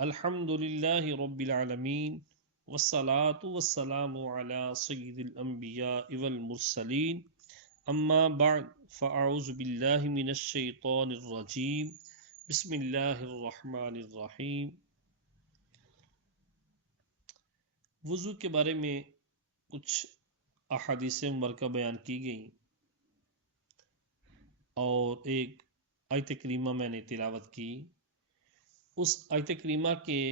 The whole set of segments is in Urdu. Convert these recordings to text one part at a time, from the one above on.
الحمد للہ رب العالمین والصلاة والسلام علی سید الانبیاء والمرسلین اما بعد فاعوذ باللہ من الشیطان الرجیم بسم اللہ الرحمن الرحیم۔ وضو کے بارے میں کچھ احادیث مبارکہ بیان کی گئیں اور ایک آیت کریمہ میں نے تلاوت کی۔ اس آیت کریمہ کے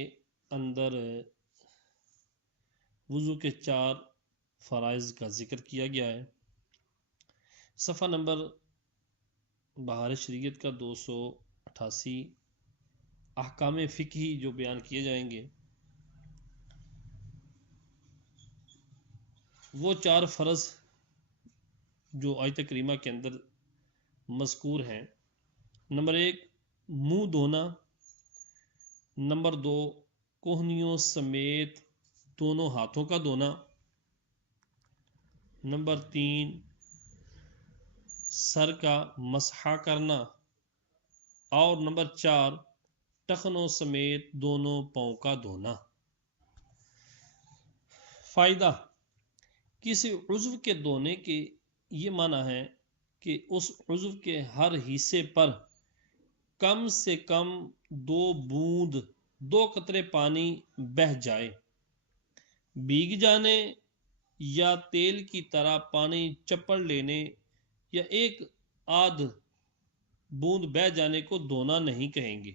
اندر وضو کے 4 فرائض کا ذکر کیا گیا ہے۔ صفحہ نمبر بہار شریعت کا 288 احکام فقہی جو بیان کیے جائیں گے، وہ 4 فرض جو آیت کریمہ کے اندر مذکور ہیں۔ نمبر 1 منہ دھونا، نمبر 2 کوہنیوں سمیت دونوں ہاتھوں کا دھونا، نمبر 3 سر کا مسح کرنا، اور نمبر 4 ٹخنوں سمیت دونوں پاؤں کا دھونا۔ فائدہ: کسی عضو کے دھونے کے یہ معنی ہے کہ اس عضو کے ہر حصے پر کم سے کم 2 بوند 2 قطرے پانی بہہ جائے۔ بھیگ جانے یا تیل کی طرح پانی چپڑ لینے یا ایک آدھ بوند بہہ جانے کو دھونا نہیں کہیں گے،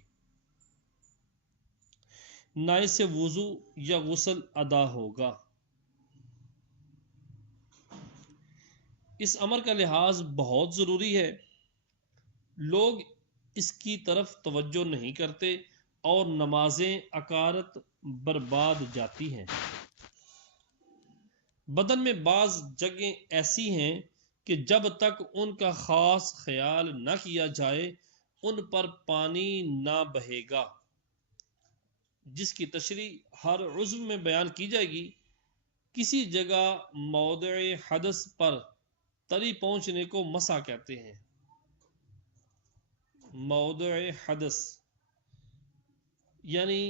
نہ اس سے وضو یا غسل ادا ہوگا۔ اس امر کا لحاظ بہت ضروری ہے، لوگ اس کی طرف توجہ نہیں کرتے اور نمازیں اکارت برباد جاتی ہیں۔ بدن میں بعض جگہیں ایسی ہیں کہ جب تک ان کا خاص خیال نہ کیا جائے ان پر پانی نہ بہے گا، جس کی تشریح ہر عضو میں بیان کی جائے گی۔ کسی جگہ موضع حدث پر تری پہنچنے کو مسح کہتے ہیں۔ موضع حدث یعنی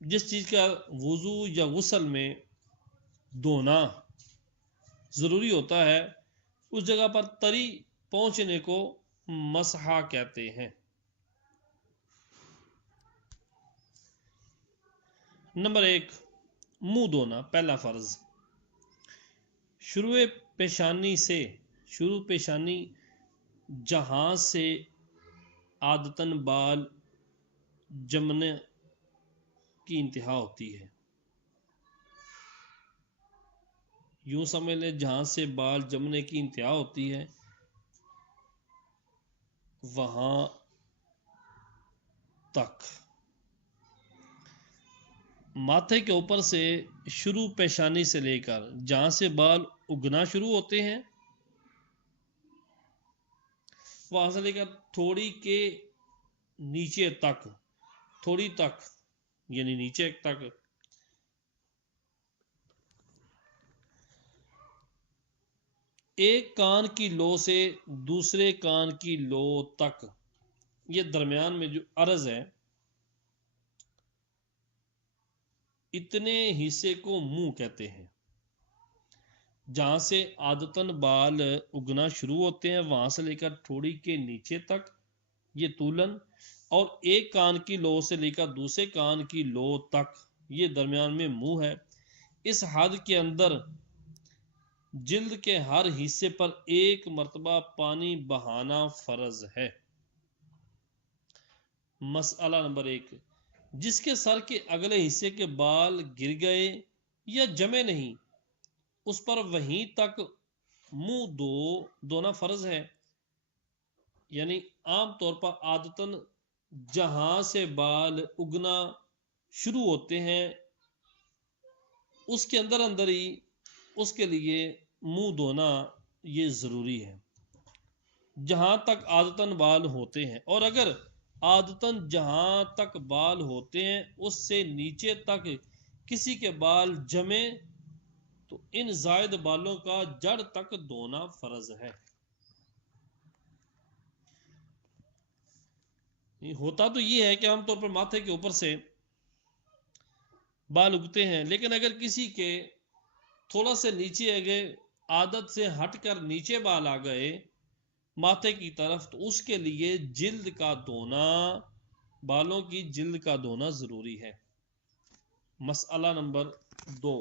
جس چیز کا وضو یا غسل میں دھونا ضروری ہوتا ہے، اس جگہ پر تری پہنچنے کو مسح کہتے ہیں۔ نمبر 1 منہ دھونا، پہلا فرض۔ شروع پیشانی جہاں سے عادتاً بال جمنے کی انتہا ہوتی ہے، یوں سمجھ لیں جہاں سے بال جمنے کی انتہا ہوتی ہے وہاں تک ماتھے کے اوپر سے شروع پیشانی سے لے کر جہاں سے بال اگنا شروع ہوتے ہیں وہاں سے لے کر تھوڑی کے نیچے تک، تھوڑی تک یعنی نیچے تک، ایک کان کی لو سے دوسرے کان کی لو تک، یہ درمیان میں جو عرض ہے، اتنے حصے کو منہ کہتے ہیں۔ جہاں سے عادتاً بال اگنا شروع ہوتے ہیں وہاں سے لے کر تھوڑی کے نیچے تک، یہ طولن، اور ایک کان کی لو سے لے کر دوسرے کان کی لو تک، یہ درمیان میں منہ ہے۔ اس حد کے اندر جلد کے ہر حصے پر ایک مرتبہ پانی بہانا فرض ہے۔ مسئلہ نمبر 1 جس کے سر کے اگلے حصے کے بال گر گئے یا جمے نہیں، اس پر وہیں تک منہ دھونا فرض ہے۔ یعنی عام طور پر عادتاً جہاں سے بال اگنا شروع ہوتے ہیں اس کے اندر ہی اس کے لیے منہ دھونا یہ ضروری ہے، جہاں تک عادتاً بال ہوتے ہیں۔ اور اگر عادتاً جہاں تک بال ہوتے ہیں اس سے نیچے تک کسی کے بال جمے تو ان زائد بالوں کا جڑ تک دھونا فرض ہے۔ ہوتا تو یہ ہے کہ عام طور پر ماتھے کے اوپر سے بال اگتے ہیں، لیکن اگر کسی کے تھوڑا سے نیچے آ گئے، عادت سے ہٹ کر نیچے بال آ گئے ماتھے کی طرف، تو اس کے لیے جلد کا دھونا، بالوں کی جلد کا دھونا ضروری ہے۔ مسئلہ نمبر 2،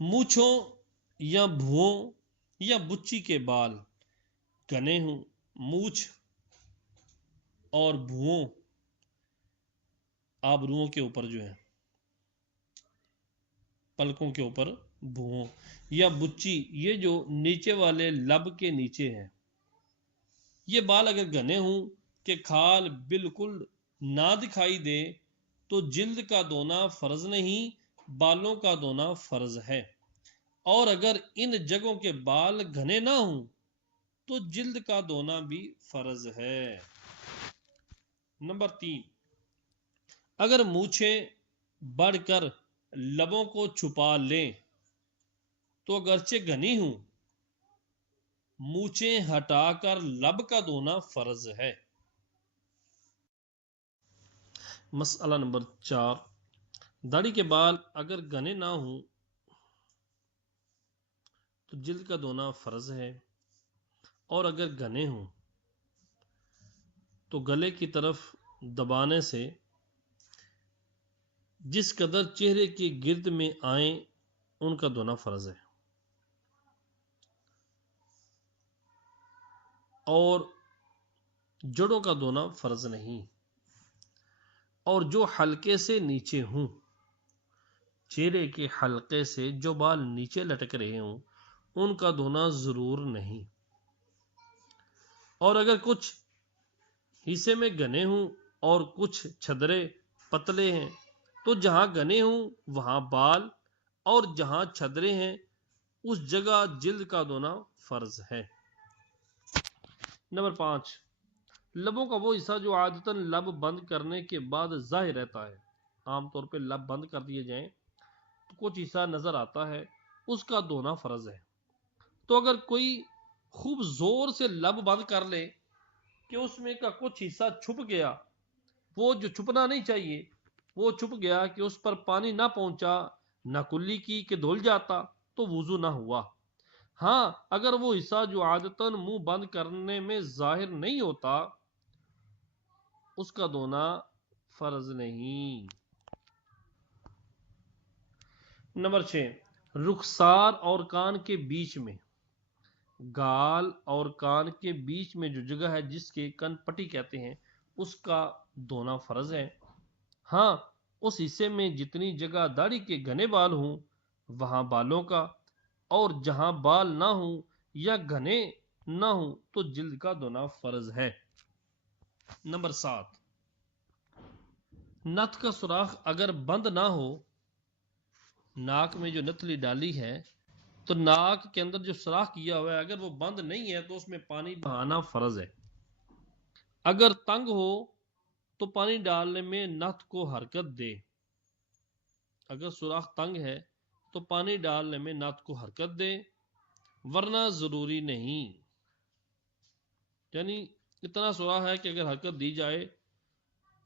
مونچھوں یا بھووں یا بچی کے بال گھنے ہوں، مونچھ اور بھووں آبروؤں کے اوپر جو ہے، پلکوں کے اوپر بھووں، یا بچی یہ جو نیچے والے لب کے نیچے ہے، یہ بال اگر گھنے ہوں کہ کھال بالکل نہ دکھائی دے تو جلد کا دھونا فرض نہیں، بالوں کا دھونا فرض ہے۔ اور اگر ان جگہوں کے بال گھنے نہ ہوں تو جلد کا دھونا بھی فرض ہے۔ نمبر 3، اگر مونچھیں بڑھ کر لبوں کو چھپا لیں تو اگرچہ گھنی ہوں، مونچھیں ہٹا کر لب کا دھونا فرض ہے۔ مسئلہ نمبر 4، داڑھی کے بال اگر گھنے نہ ہوں تو جلد کا دھونا فرض ہے، اور اگر گھنے ہوں تو گلے کی طرف دبانے سے جس قدر چہرے کے گرد میں آئیں ان کا دھونا فرض ہے، اور جڑوں کا دھونا فرض نہیں، اور جو حلقے سے نیچے ہوں، چہرے کے حلقے سے جو بال نیچے لٹک رہے ہوں ان کا دھونا ضرور نہیں، اور اگر کچھ حصے میں گھنے ہوں اور کچھ چھدرے پتلے ہیں تو جہاں گھنے ہوں وہاں بال، اور جہاں چھدرے ہیں اس جگہ جلد کا دھونا فرض ہے۔ نمبر 5، لبوں کا وہ حصہ جو عادتاً لب بند کرنے کے بعد ظاہر رہتا ہے، عام طور پہ لب بند کر دیے جائیں تو کچھ حصہ نظر آتا ہے، اس کا دھونا فرض ہے۔ تو اگر کوئی خوب زور سے لب بند کر لے کہ اس میں کا کچھ حصہ چھپ گیا، وہ جو چھپنا نہیں چاہیے وہ چھپ گیا کہ اس پر پانی نہ پہنچا، نہ کلی کی کہ دھل جاتا، تو وضو نہ ہوا۔ ہاں اگر وہ حصہ جو عادتاً منہ بند کرنے میں ظاہر نہیں ہوتا اس کا دھونا فرض نہیں۔ نمبر 6، رخسار اور کان کے بیچ میں، گال اور کان کے بیچ میں جو جگہ ہے جس کے کن پٹی کہتے ہیں اس کا دھونا فرض ہے۔ ہاں اس حصے میں جتنی جگہ داڑھی کے گھنے بال ہوں وہاں بالوں کا، اور جہاں بال نہ ہوں یا گھنے نہ ہوں تو جلد کا دھونا فرض ہے۔ نمبر 7، نتھ کا سوراخ اگر بند نہ ہو، ناک میں جو نتلی ڈالی ہے تو ناک کے اندر جو سوراخ کیا ہوا ہے اگر وہ بند نہیں ہے تو اس میں پانی بہانا فرض ہے۔ اگر تنگ ہو تو پانی ڈالنے میں نتھ کو حرکت دے، اگر سوراخ تنگ ہے تو پانی ڈالنے میں نتھ کو حرکت دے، ورنہ ضروری نہیں۔ یعنی اتنا سوراخ ہے کہ اگر حرکت دی جائے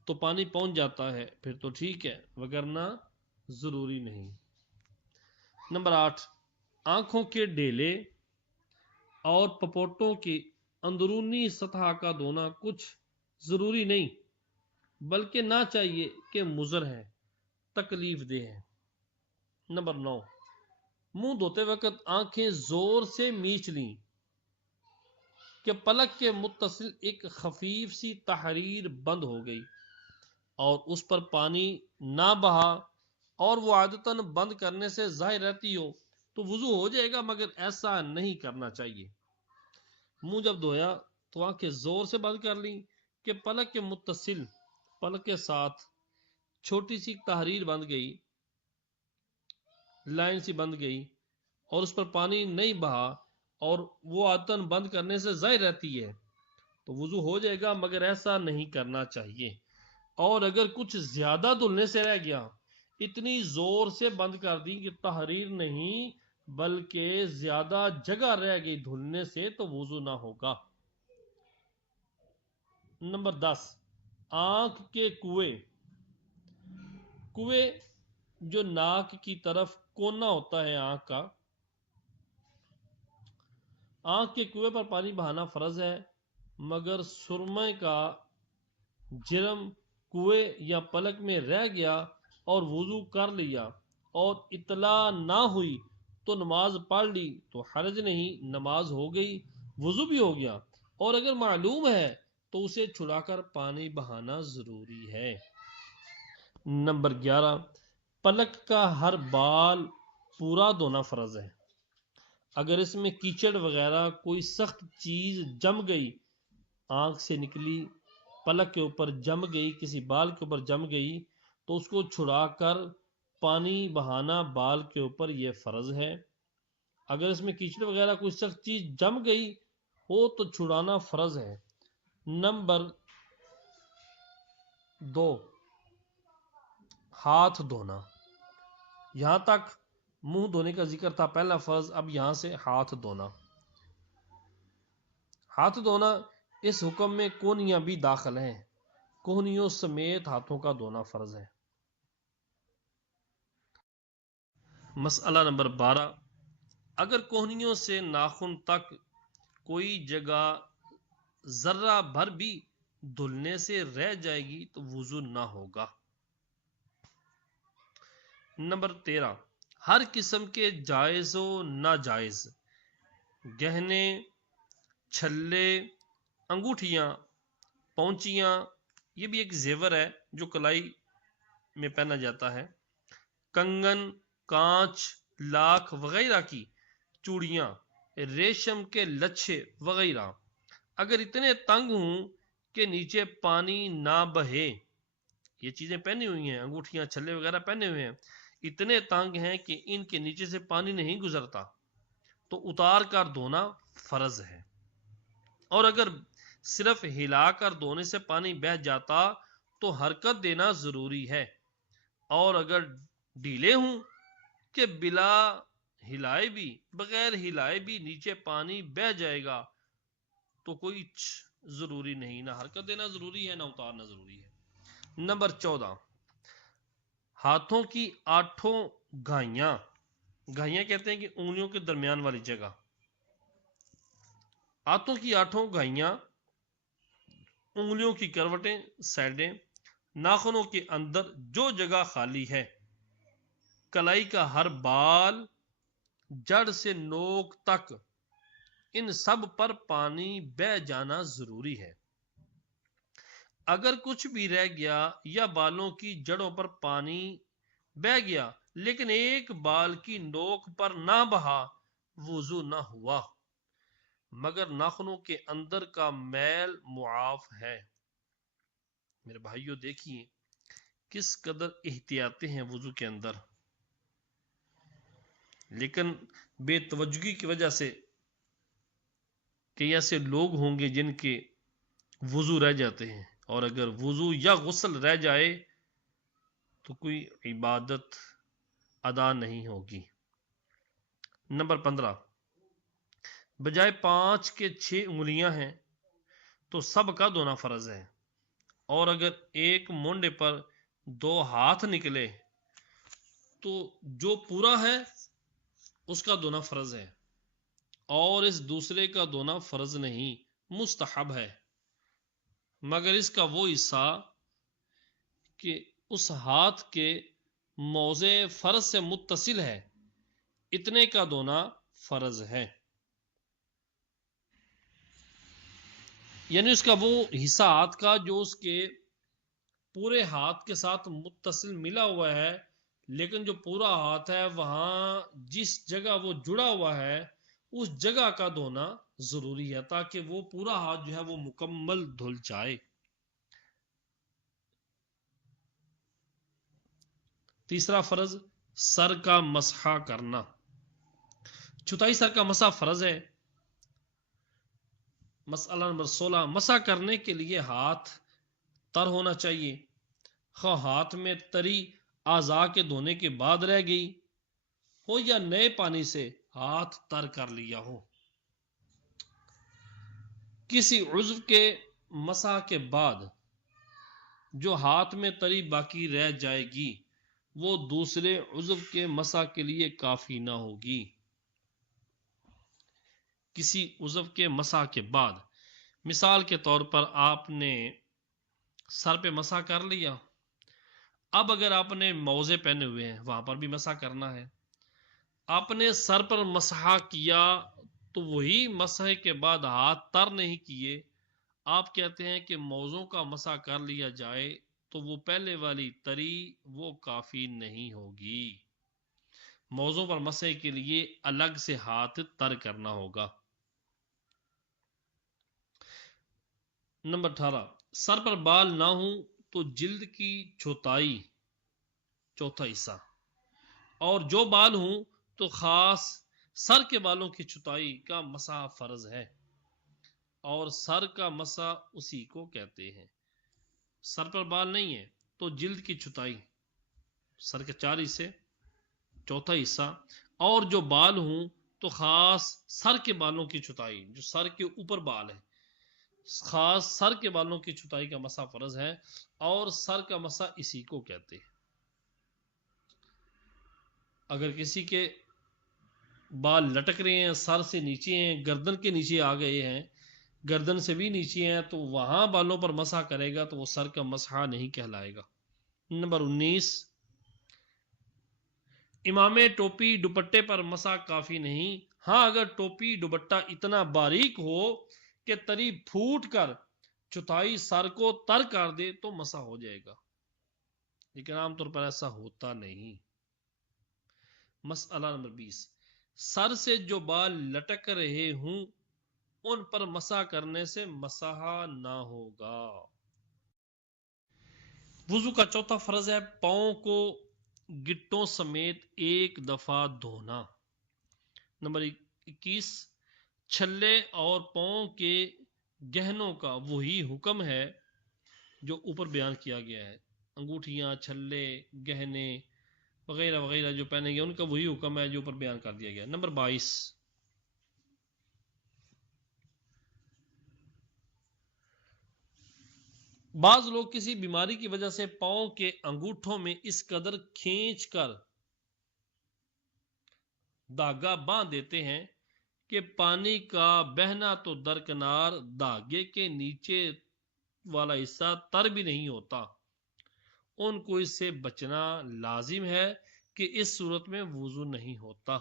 تو پانی پہنچ جاتا ہے پھر تو ٹھیک ہے، وگرنہ ضروری نہیں۔ نمبر 8، آنکھوں کے ڈیلے اور پپوٹوں کی اندرونی سطح کا دھونا کچھ ضروری نہیں بلکہ نہ چاہیے کہ مضر ہے، تکلیف دہ ہے۔ نمبر 9، منہ دھوتے وقت آنکھیں زور سے میچ لیں کہ پلک کے متصل ایک خفیف سی تحریر بند ہو گئی اور اس پر پانی نہ بہا اور وہ عادتاً بند کرنے سے ظاہر رہتی ہو تو وضو ہو جائے گا، مگر ایسا نہیں کرنا چاہیے۔ منہ جب دھویا تو آنکھیں زور سے بند کر لیں کہ پلک کے متصل، پلک کے ساتھ چھوٹی سی تحریر بند گئی، لائن سی بند گئی اور اس پر پانی نہیں بہا اور وہ عادتاً بند کرنے سے ظاہر رہتی ہے تو وضو ہو جائے گا، مگر ایسا نہیں کرنا چاہیے۔ اور اگر کچھ زیادہ دھلنے سے رہ گیا، اتنی زور سے بند کر دی کہ تحریر نہیں بلکہ زیادہ جگہ رہ گئی دھلنے سے، تو وضو نہ ہوگا۔ نمبر 10، آنکھ کے کنویں جو ناک کی طرف کونا ہوتا ہے آنکھ کا، آنکھ کے کنویں پر پانی بہانا فرض ہے، مگر سرمے کا جرم کنویں یا پلک میں رہ گیا اور وضو کر لیا اور اطلاع نہ ہوئی تو نماز پڑھ لی تو حرج نہیں، نماز ہو گئی، وضو بھی ہو گیا، اور اگر معلوم ہے تو اسے چھڑا کر پانی بہانا ضروری ہے۔ نمبر 11، پلک کا ہر بال پورا دھونا فرض ہے۔ اگر اس میں کیچڑ وغیرہ کوئی سخت چیز جم گئی، آنکھ سے نکلی، پلک کے اوپر جم گئی، کسی بال کے اوپر جم گئی، تو اس کو چھڑا کر پانی بہانا بال کے اوپر یہ فرض ہے۔ اگر اس میں کیچڑ وغیرہ کوئی سخت چیز جم گئی ہو تو چھڑانا فرض ہے۔ نمبر 2، ہاتھ دھونا۔ یہاں تک منہ دھونے کا ذکر تھا، پہلا فرض، اب یہاں سے ہاتھ دھونا۔ ہاتھ دھونا اس حکم میں کونیاں بھی داخل ہیں، کوہنیوں سمیت ہاتھوں کا دھونا فرض ہے۔ مسئلہ نمبر 12، اگر کوہنیوں سے ناخن تک کوئی جگہ ذرہ بھر بھی دھلنے سے رہ جائے گی تو وضو نہ ہوگا۔ نمبر 13، ہر قسم کے جائز و ناجائز گہنے، چھلے، انگوٹھیاں، پونچیاں، یہ بھی ایک زیور ہے جو کلائی میں پہنا جاتا ہے، کنگن، کانچ، لاکھ وغیرہ کی چوڑیاں، ریشم کے لچھے وغیرہ اگر اتنے تنگ ہوں کہ نیچے پانی نہ بہے، یہ چیزیں پہنی ہوئی ہیں، انگوٹھیاں، چھلے وغیرہ پہنے ہوئے ہیں، اتنے تنگ ہیں کہ ان کے نیچے سے پانی نہیں گزرتا تو اتار کر دھونا فرض ہے، اور اگر صرف ہلا کر دھونے سے پانی بہہ جاتا تو حرکت دینا ضروری ہے، اور اگر ڈھیلے ہوں کہ بلا ہلائے بھی، بغیر ہلائے بھی نیچے پانی بہہ جائے گا تو کوئی ضروری نہیں، نہ حرکت دینا ضروری ہے نہ اتارنا ضروری ہے۔ نمبر 14، ہاتھوں کی 8 گھائیاں کہتے ہیں کہ انگلیوں کے درمیان والی جگہ، ہاتھوں کی 8 گھائیاں، انگلیوں کی کروٹیں، سائڈیں، ناخنوں کے اندر جو جگہ خالی ہے، کلائی کا ہر بال، جڑ سے نوک تک، ان سب پر پانی بہہ جانا ضروری ہے۔ اگر کچھ بھی رہ گیا یا بالوں کی جڑوں پر پانی بہہ گیا لیکن ایک بال کی نوک پر نہ بہا، وضو نہ ہوا، مگر ناخنوں کے اندر کا میل معاف ہے۔ میرے بھائیوں دیکھیے کس قدر احتیاطی ہیں وضو کے اندر، لیکن بے توجہی کی وجہ سے کئی ایسے لوگ ہوں گے جن کے وضو رہ جاتے ہیں، اور اگر وضو یا غسل رہ جائے تو کوئی عبادت ادا نہیں ہوگی۔ نمبر 15، بجائے 5 کے 6 انگلیاں ہیں تو سب کا دھونا فرض ہے، اور اگر ایک مونڈے پر 2 ہاتھ نکلے تو جو پورا ہے اس کا دھونا فرض ہے، اور اس دوسرے کا دھونا فرض نہیں، مستحب ہے، مگر اس کا وہ حصہ کہ اس ہاتھ کے موضع فرض سے متصل ہے، اتنے کا دھونا فرض ہے، یعنی اس کا وہ حصہ ہاتھ کا جو اس کے پورے ہاتھ کے ساتھ متصل ملا ہوا ہے، لیکن جو پورا ہاتھ ہے وہاں جس جگہ وہ جڑا ہوا ہے اس جگہ کا دھونا ضروری ہے، تاکہ وہ پورا ہاتھ جو ہے وہ مکمل دھل جائے۔ تیسرا فرض، سر کا مسح کرنا۔ چوتھائی سر کا مسح فرض ہے۔ مسئلہ نمبر 16، مسح کرنے کے لیے ہاتھ تر ہونا چاہیے، خواہ ہاتھ میں تری اعضاء کے دھونے کے بعد رہ گئی ہو یا نئے پانی سے ہاتھ تر کر لیا ہو۔ کسی عضو کے مسح کے بعد جو ہاتھ میں تری باقی رہ جائے گی وہ دوسرے عضو کے مسح کے لیے کافی نہ ہوگی۔ کسی عضو کے مسح کے بعد، مثال کے طور پر آپ نے سر پہ مسح کر لیا، اب اگر آپ نے موزے پہنے ہوئے ہیں وہاں پر بھی مسح کرنا ہے۔ آپ نے سر پر مسح کیا تو وہی مسح کے بعد ہاتھ تر نہیں کیے، آپ کہتے ہیں کہ موزوں کا مسح کر لیا جائے، تو وہ پہلے والی تری وہ کافی نہیں ہوگی۔ موزوں پر مسح کے لیے الگ سے ہاتھ تر کرنا ہوگا۔ نمبر 18، سر پر بال نہ ہوں تو جلد کی چوتھائی، چوتھا حصہ، اور جو بال ہوں تو خاص سر کے بالوں کی چوتھائی کا مسح فرض ہے، اور سر کا مسح اسی کو کہتے ہیں۔ سر پر بال نہیں ہے تو جلد کی چوتھائی، سر کے 4 حصے، چوتھا حصہ، اور جو بال ہوں تو خاص سر کے بالوں کی چوتھائی، جو سر کے اوپر بال ہے، خاص سر کے بالوں کی چوتھائی کا مسح فرض ہے، اور سر کا مسح اسی کو کہتے ہیں۔ اگر کسی کے بال لٹک رہے ہیں، سر سے نیچے ہیں، گردن کے نیچے آ گئے ہیں، گردن سے بھی نیچے ہیں، تو وہاں بالوں پر مسح کرے گا تو وہ سر کا مسح نہیں کہلائے گا۔ نمبر 19، امامے ٹوپی دوپٹے پر مسح کافی نہیں، ہاں اگر ٹوپی دوپٹہ اتنا باریک ہو کہ تری پھوٹ کر چوتھائی سر کو تر کر دے تو مسح ہو جائے گا، لیکن عام طور پر ایسا ہوتا نہیں۔ مسئلہ نمبر 20، سر سے جو بال لٹک رہے ہوں ان پر مسح کرنے سے مسح نہ ہوگا۔ وضو کا چوتھا فرض ہے پاؤں کو گٹوں سمیت ایک دفعہ دھونا۔ نمبر 21، چھلے اور پاؤں کے گہنوں کا وہی حکم ہے جو اوپر بیان کیا گیا ہے۔ انگوٹھیاں، چھلے، گہنے وغیرہ وغیرہ جو پہنیں گے ان کا وہی حکم ہے جو اوپر بیان کر دیا گیا۔ نمبر 22، بعض لوگ کسی بیماری کی وجہ سے پاؤں کے انگوٹھوں میں اس قدر کھینچ کر دھاگا باندھ دیتے ہیں کہ پانی کا بہنا تو درکنار دھاگے کے نیچے والا حصہ تر بھی نہیں ہوتا، ان کو اس سے بچنا لازم ہے کہ اس صورت میں وضو نہیں ہوتا۔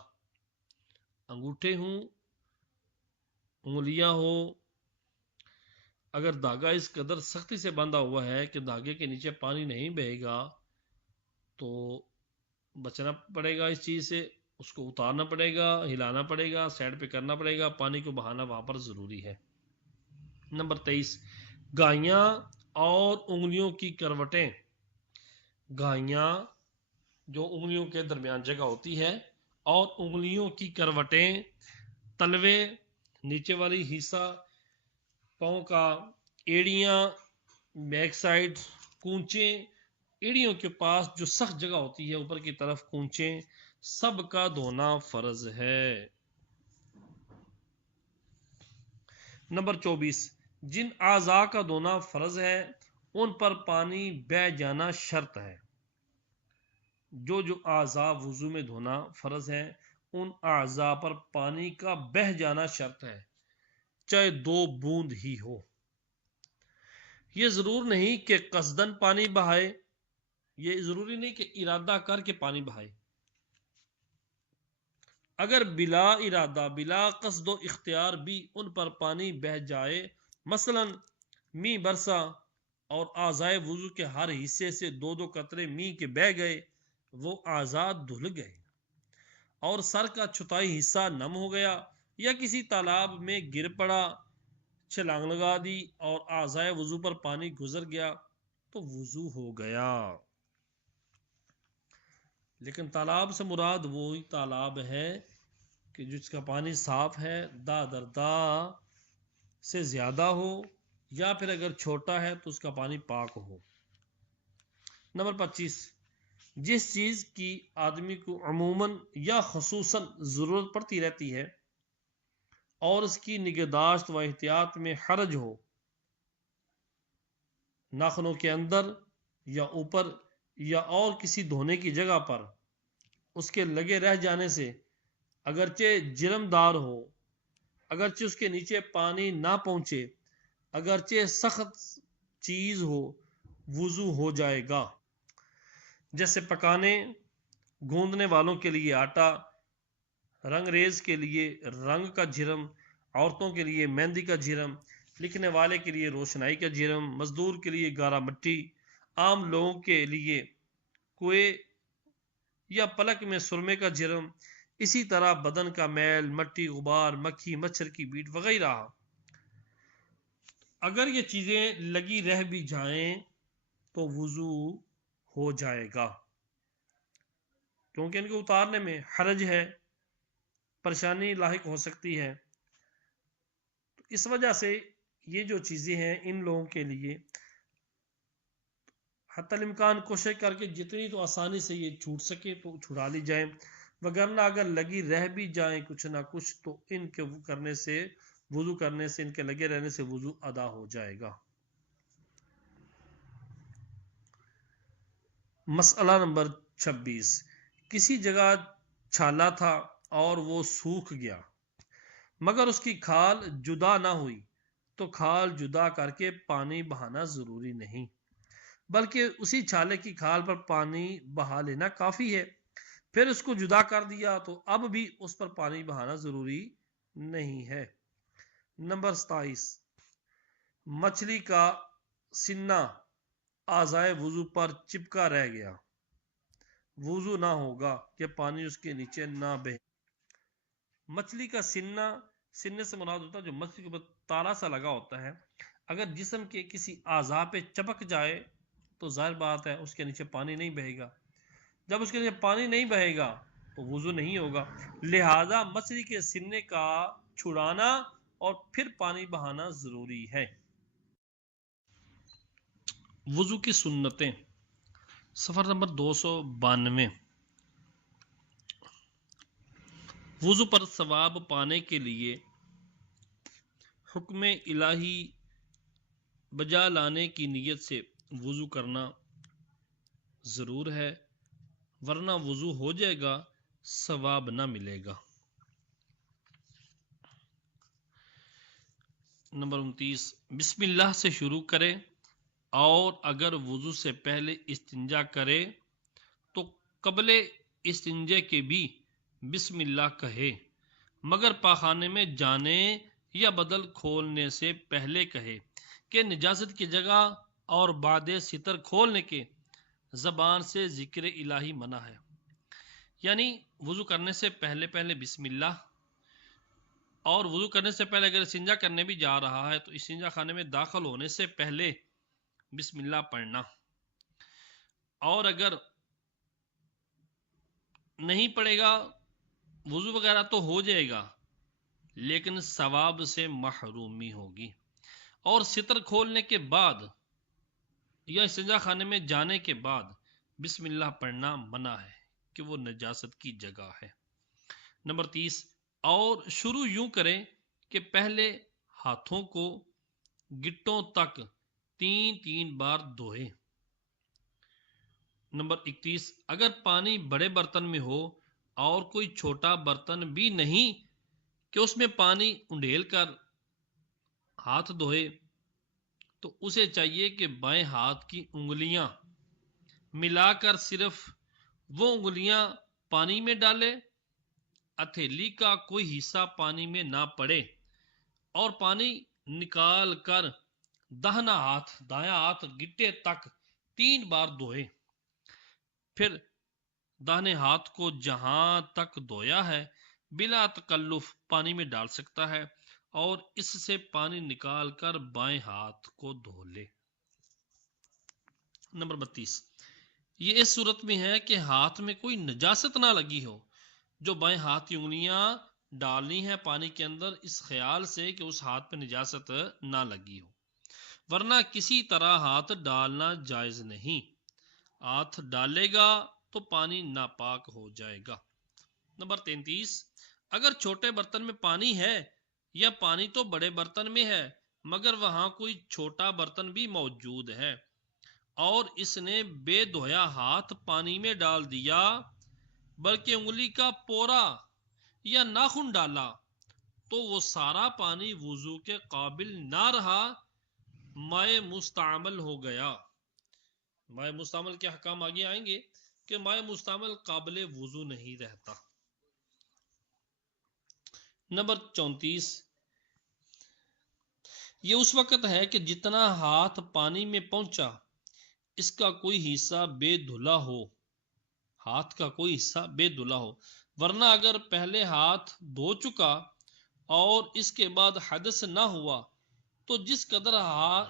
انگوٹھے ہوں، انگلیاں ہو، اگر دھاگا اس قدر سختی سے باندھا ہوا ہے کہ دھاگے کے نیچے پانی نہیں بہے گا تو بچنا پڑے گا اس چیز سے، اس کو اتارنا پڑے گا، ہلانا پڑے گا، سائڈ پہ کرنا پڑے گا، پانی کو بہانا وہاں پر ضروری ہے۔ نمبر 23، گائیاں اور انگلیوں کی کروٹیں، گائیاں جو انگلیوں کے درمیان جگہ ہوتی ہے اور انگلیوں کی کروٹیں، تلوے، نیچے والی حصہ پاؤں کا، ایڑیاں، بیک سائڈ، کونچیں، ایڑیوں کے پاس جو سخت جگہ ہوتی ہے اوپر کی طرف، کونچیں، سب کا دھونا فرض ہے۔ نمبر 24، جن اعضاء کا دھونا فرض ہے ان پر پانی بہہ جانا شرط ہے۔ جو اعضاء وضو میں دھونا فرض ہے ان اعضاء پر پانی کا بہہ جانا شرط ہے، چاہے 2 بوند ہی ہو۔ یہ ضرور نہیں کہ قصدن پانی بہائے، یہ ضروری نہیں کہ ارادہ کر کے پانی بہائے، اگر بلا ارادہ، بلا قصد و اختیار بھی ان پر پانی بہہ جائے، مثلا می برسا اور اعضائے وضو کے ہر حصے سے 2 قطرے می کے بہہ گئے، وہ اعضاء دھل گئے، اور سر کا چوتھائی حصہ نم ہو گیا، یا کسی تالاب میں گر پڑا، چھلانگ لگا دی اور اعضائے وضو پر پانی گزر گیا تو وضو ہو گیا۔ لیکن تالاب سے مراد وہی تالاب ہے کہ جس کا پانی صاف ہے، دا در دا سے زیادہ ہو، یا پھر اگر چھوٹا ہے تو اس کا پانی پاک ہو۔ نمبر 25، جس چیز کی آدمی کو عموماً یا خصوصاً ضرورت پڑتی رہتی ہے اور اس کی نگہداشت و احتیاط میں حرج ہو، ناخنوں کے اندر یا اوپر یا اور کسی دھونے کی جگہ پر اس کے لگے رہ جانے سے اگرچہ جرم دار ہو، اگرچہ اس کے نیچے پانی نہ پہنچے، اگرچہ سخت چیز ہو، وضو ہو جائے گا۔ جیسے پکانے، گوندنے والوں کے لیے آٹا، رنگ ریز کے لیے رنگ کا جرم، عورتوں کے لیے مہندی کا جرم، لکھنے والے کے لیے روشنائی کا جرم، مزدور کے لیے گارا مٹی، عام لوگوں کے لیے کوئے یا پلک میں سرمے کا جرم، اسی طرح بدن کا میل، مٹی، غبار، مکھی، مچھر کی بیٹ وغیرہ۔ اگر یہ چیزیں لگی رہ بھی جائیں تو وضو ہو جائے گا، کیونکہ ان کو اتارنے میں حرج ہے، پریشانی لاحق ہو سکتی ہے۔ اس وجہ سے یہ جو چیزیں ہیں ان لوگوں کے لیے حتی الامکان کوشش کر کے جتنی تو آسانی سے یہ چھوٹ سکے تو چھڑا لی جائیں، وگرنہ اگر لگی رہ بھی جائیں کچھ نہ کچھ تو ان کے کرنے سے، وضو کرنے سے، ان کے لگے رہنے سے وضو ادا ہو جائے گا۔ مسئلہ نمبر 26، کسی جگہ چھالا تھا اور وہ سوکھ گیا مگر اس کی کھال جدا نہ ہوئی تو کھال جدا کر کے پانی بہانا ضروری نہیں، بلکہ اسی چھالے کی کھال پر پانی بہا لینا کافی ہے۔ پھر اس کو جدا کر دیا تو اب بھی اس پر پانی بہانا ضروری نہیں ہے۔ نمبر 27، مچھلی کا سنہ اعضائے وضو پر چپکا رہ گیا، وضو نہ ہوگا کہ پانی اس کے نیچے نہ بہے۔ مچھلی کا سننے سے مراد ہوتا ہے جو مچھلی کے اوپر تالا سا لگا ہوتا ہے، اگر جسم کے کسی اعضاء پہ چپک جائے تو ظاہر بات ہے اس کے نیچے پانی نہیں بہے گا۔ جب اس کے نیچے پانی نہیں بہے گا تو وضو نہیں ہوگا، لہذا مچھلی کے سننے کا چھڑانا اور پھر پانی بہانا ضروری ہے۔ وضو کی سنتیں، صفحہ نمبر 292۔ وضو پر ثواب پانے کے لیے حکم الہی بجا لانے کی نیت سے وضو کرنا ضرور ہے، ورنہ وضو ہو جائے گا ثواب نہ ملے گا۔ نمبر 29، بسم اللہ سے شروع کرے اور اگر وضو سے پہلے استنجا کرے تو قبل استنجے کے بھی بسم اللہ کہے، مگر پاخانے میں جانے یا بدل کھولنے سے پہلے کہے کہ نجاست کی جگہ اور بعد ستر کھولنے کے زبان سے ذکر الہی منع ہے۔ یعنی وضو کرنے سے پہلے بسم اللہ، اور وضو کرنے سے پہلے اگر استنجا کرنے بھی جا رہا ہے تو استنجا خانے میں داخل ہونے سے پہلے بسم اللہ پڑھنا، اور اگر نہیں پڑھے گا وضو وغیرہ تو ہو جائے گا لیکن ثواب سے محرومی ہوگی۔ اور ستر کھولنے کے بعد یا استنجا خانے میں جانے کے بعد بسم اللہ پڑھنا منع ہے کہ وہ نجاست کی جگہ ہے۔ نمبر 30، اور شروع یوں کریں کہ پہلے ہاتھوں کو گٹوں تک 3 بار دھوئے۔ نمبر 31، اگر پانی بڑے برتن میں ہو اور کوئی چھوٹا برتن بھی نہیں کہ اس میں پانی انڈیل کر ہاتھ دھوئے تو اسے چاہیے کہ بائیں ہاتھ کی انگلیاں ملا کر صرف وہ انگلیاں پانی میں ڈالے، ہتھیلی کا کوئی حصہ پانی میں نہ پڑے، اور پانی نکال کر داہنا دایاں ہاتھ گٹے تک 3 بار دھوئے۔ پھر داہنے ہاتھ کو جہاں تک دھویا ہے بلا تکلف پانی میں ڈال سکتا ہے اور اس سے پانی نکال کر بائیں ہاتھ کو دھو لے۔ نمبر 32، یہ اس صورت میں ہے کہ ہاتھ میں کوئی نجاست نہ لگی ہو۔ جو بائیں ہاتھ کی انگلیاں ڈالنی ہے پانی کے اندر اس خیال سے کہ اس ہاتھ پہ نجاست نہ لگی ہو، ورنہ کسی طرح ہاتھ ڈالنا جائز نہیں۔ ہاتھ ڈالے گا تو پانی ناپاک ہو جائے گا۔ نمبر 33، اگر چھوٹے برتن میں پانی ہے یا پانی تو بڑے برتن میں ہے مگر وہاں کوئی چھوٹا برتن بھی موجود ہے اور اس نے بے دھویا ہاتھ پانی میں ڈال دیا بلکہ انگلی کا پورا یا ناخن ڈالا تو وہ سارا پانی وضو کے قابل نہ رہا، مائع مستعمل ہو گیا۔ مائع مستعمل کے حکام آگے آئیں گے کہ مائع مستعمل قابل وضو نہیں رہتا۔ نمبر 34، یہ اس وقت ہے کہ جتنا ہاتھ پانی میں پہنچا اس کا کوئی حصہ بے دھلا ہو، ہاتھ کا کوئی حصہ بے دھلا ہو، ورنہ اگر پہلے ہاتھ دھو چکا اور اس کے بعد حدث نہ ہوا تو جس قدر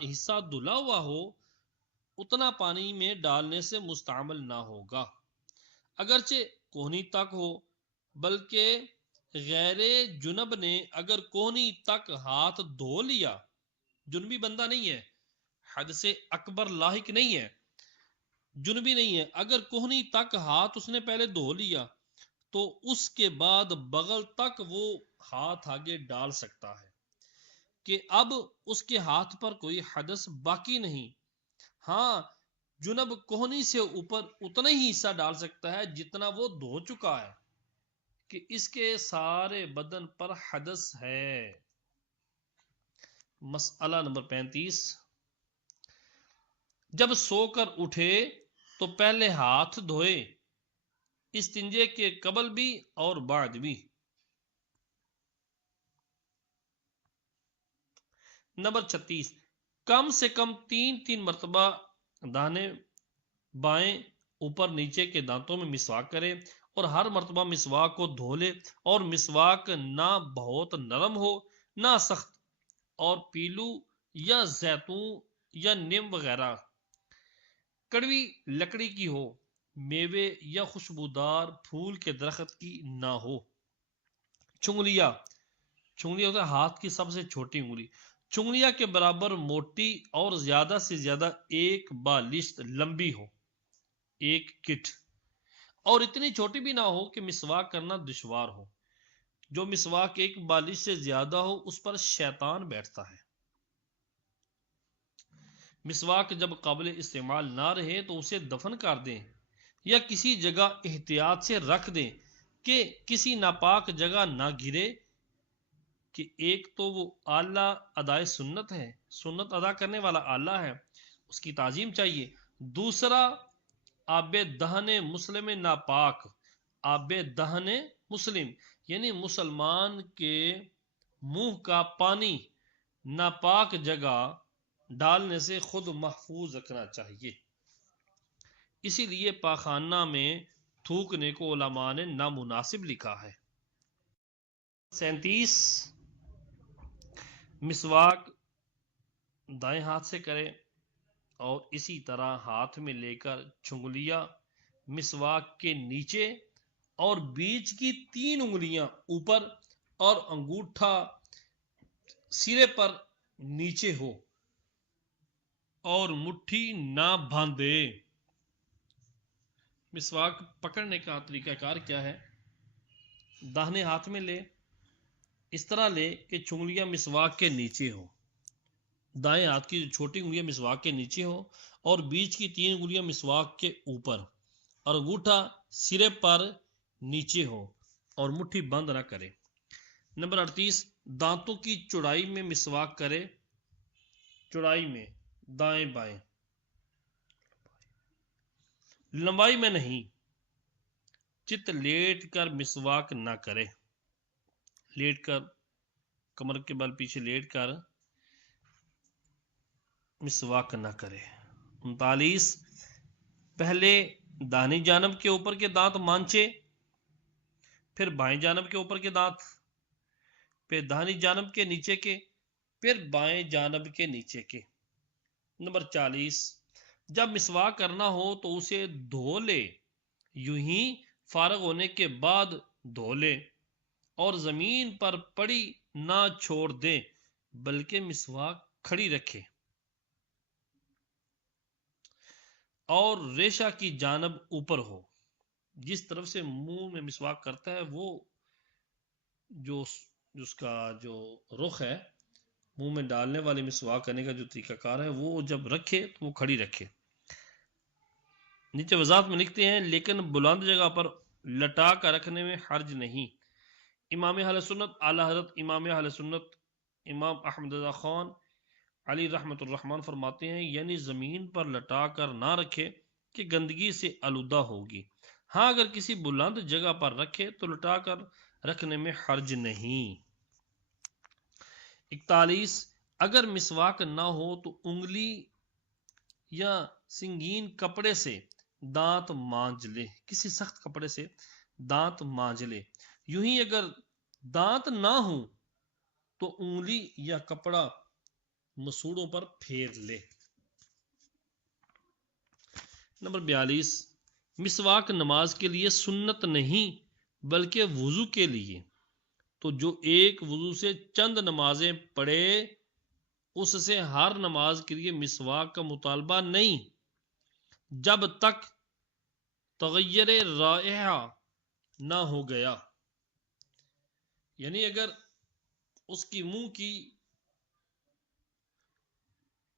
حصہ دھلا ہوا ہو اتنا پانی میں ڈالنے سے مستعمل نہ ہوگا، اگرچہ کوہنی تک ہو۔ بلکہ غیر جنب نے اگر کوہنی تک ہاتھ دھو لیا، جنبی بندہ نہیں ہے، حدث اکبر لاحق نہیں ہے، جنبی نہیں ہے، اگر کوہنی تک ہاتھ اس نے پہلے دھو لیا تو اس کے بعد بغل تک وہ ہاتھ آگے ڈال سکتا ہے کہ اب اس کے ہاتھ پر کوئی حدث باقی نہیں۔ ہاں، جنب کوہنی سے اوپر اتنا ہی حصہ ڈال سکتا ہے جتنا وہ دھو چکا ہے کہ اس کے سارے بدن پر حدث ہے۔ مسئلہ نمبر 35، جب سو کر اٹھے تو پہلے ہاتھ دھوئے، استنجے کے قبل بھی اور بعد بھی۔ نمبر 36، کم سے کم 3 مرتبہ داہنے بائیں اوپر نیچے کے دانتوں میں مسواک کرے اور ہر مرتبہ مسواک کو دھو لے، اور مسواک نہ بہت نرم ہو نہ سخت، اور پیلو یا زیتون یا نیم وغیرہ کڑوی لکڑی کی ہو، میوے یا خوشبودار پھول کے درخت کی نہ ہو۔ چنگلیا ہوتا ہے ہاتھ کی سب سے چھوٹی انگلی، چنگلیا کے برابر موٹی اور زیادہ سے زیادہ ایک بالشت لمبی ہو، ایک کٹ، اور اتنی چھوٹی بھی نہ ہو کہ مسواک کرنا دشوار ہو۔ جو مسواک ایک بالش سے زیادہ ہو اس پر شیطان بیٹھتا ہے۔ مسواک جب قابل استعمال نہ رہے تو اسے دفن کر دیں یا کسی جگہ احتیاط سے رکھ دیں کہ کسی ناپاک جگہ نہ گرے، کہ ایک تو وہ آلہ ادائے سنت ہے، سنت ادا کرنے والا آلہ ہے، اس کی تعظیم چاہیے۔ دوسرا، آب دہن مسلم ناپاک، آب دہن مسلم یعنی مسلمان کے منہ کا پانی ناپاک جگہ ڈالنے سے خود محفوظ رکھنا چاہیے، اسی لیے پاخانہ میں تھوکنے کو علماء نے نامناسب لکھا ہے۔ 37، مسواک دائیں ہاتھ سے کرے اور اسی طرح ہاتھ میں لے کر چنگلیا مسواک کے نیچے اور بیچ کی 3 انگلیاں اوپر اور انگوٹھا سرے پر نیچے ہو اور مٹھی نہ باندھے۔ مسواک پکڑنے کا طریقہ کار کیا ہے؟ داہنے ہاتھ میں لے، اس طرح لے کہ چنگلیاں مسواک کے نیچے ہو، دائیں ہاتھ کی جو چھوٹی انگلیاں مسواک کے نیچے ہو اور بیچ کی 3 انگلیاں مسواک کے اوپر، اور انگوٹھا سرے پر نیچے ہو اور مٹھی بند نہ کرے۔ نمبر 38، دانتوں کی چوڑائی میں مسواک کرے، چوڑائی میں دائیں بائیں، لمبائی میں نہیں۔ چت لیٹ کر مسواک نہ کرے، لیٹ کر کمر کے بل پیچھے لیٹ کر مسواک نہ کرے۔ 39، پہلے داہنی جانب کے اوپر کے دانت مانچے، پھر بائیں جانب کے اوپر کے دانت، پھر داہنی جانب کے نیچے کے، پھر بائیں جانب کے نیچے کے۔ نمبر 40، جب مسواک کرنا ہو تو اسے دھو لے، یوں ہی فارغ ہونے کے بعد دھو لے، اور زمین پر پڑی نہ چھوڑ دے بلکہ مسواک کھڑی رکھے، اور ریشہ کی جانب اوپر ہو۔ جس طرف سے منہ میں مسواک کرتا ہے وہ جو اس کا جو رخ ہے منہ میں ڈالنے والے مسواک کرنے کا جو طریقہ کار ہے وہ جب رکھے تو وہ کھڑی رکھے۔ نیچے وضاحت میں لکھتے ہیں لیکن بلند جگہ پر لٹا کر رکھنے میں حرج نہیں۔ امام اہل سنت اعلیٰ حضرت امام اہل سنت امام احمد رضا خان علی رحمت الرحمن فرماتے ہیں یعنی زمین پر لٹا کر نہ رکھے کہ گندگی سے آلودہ ہوگی، ہاں اگر کسی بلند جگہ پر رکھے تو لٹا کر رکھنے میں حرج نہیں۔ 41 اگر مسواک نہ ہو تو انگلی یا سنگین کپڑے سے دانت مانج لے، کسی سخت کپڑے سے دانت مانج لے۔ یوں ہی اگر دانت نہ ہو تو انگلی یا کپڑا مسوڑوں پر پھیر لے۔ نمبر 42 مسواک نماز کے لیے سنت نہیں بلکہ وضو کے لیے، تو جو ایک وضو سے چند نمازیں پڑھے اس سے ہر نماز کے لیے مسواک کا مطالبہ نہیں جب تک تغیر رائحہ نہ ہو گیا، یعنی اگر اس کی منہ کی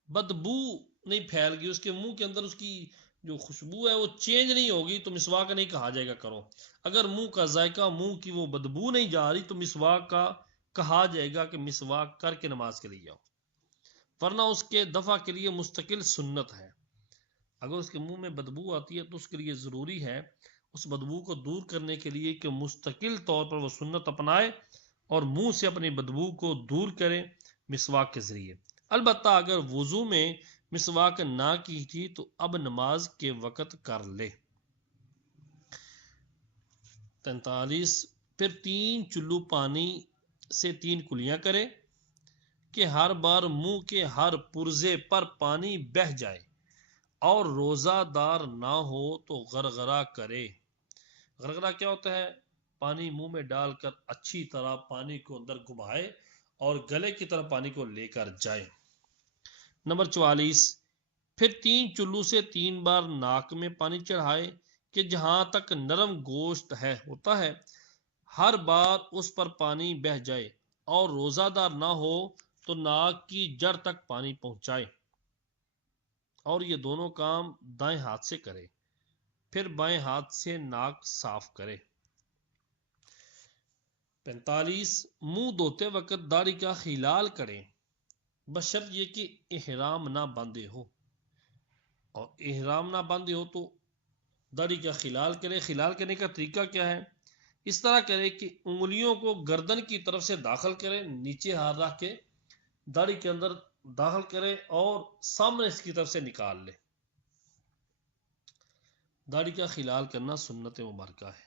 بدبو نہیں پھیل گئی، اس کے منہ کے اندر اس کی جو خوشبو ہے وہ چینج نہیں ہوگی تو مسواک نہیں کہا جائے گا کرو۔ اگر منہ کا ذائقہ، منہ کی وہ بدبو نہیں جا رہی تو مسواک کا کہا جائے گا کہ مسواک کر کے نماز کے لیے آؤ، ورنہ اس کے دفع کے لیے مستقل سنت ہے۔ اگر اس کے منہ میں بدبو آتی ہے تو اس کے لیے ضروری ہے اس بدبو کو دور کرنے کے لیے کہ مستقل طور پر وہ سنت اپنائے اور منہ سے اپنی بدبو کو دور کرے مسواک کے ذریعے۔ البتہ اگر وضو میں مسواک نہ کی تھی تو اب نماز کے وقت کر لے۔ 43 پھر 3 چلو پانی سے 3 کلیاں کرے کہ ہر بار منہ کے ہر پرزے پر پانی بہہ جائے، اور روزہ دار نہ ہو تو غرغرہ کرے۔ غرغرہ کیا ہوتا ہے؟ پانی منہ میں ڈال کر اچھی طرح پانی کو اندر گھمائے اور گلے کی طرف پانی کو لے کر جائے۔ نمبر 44 پھر 3 چلو سے 3 بار ناک میں پانی چڑھائے کہ جہاں تک نرم گوشت ہوتا ہے ہر بار اس پر پانی بہہ جائے، اور روزہ دار نہ ہو تو ناک کی جڑ تک پانی پہنچائے، اور یہ دونوں کام دائیں ہاتھ سے کرے، پھر بائیں ہاتھ سے ناک صاف کرے۔ 45 منہ دھوتے وقت داڑھی کا خلال کرے بشرط یہ کہ احرام نہ باندھے ہو، اور احرام نہ باندھے ہو تو داڑھی کا خلال کرے۔ خلال کرنے کا طریقہ کیا ہے؟ اس طرح کرے کہ انگلیوں کو گردن کی طرف سے داخل کرے، نیچے ہاتھ رکھ کے داڑھی کے اندر داخل کرے اور سامنے اس کی طرف سے نکال لے۔ داڑھی کا خلال کرنا سنت مبارکہ ہے۔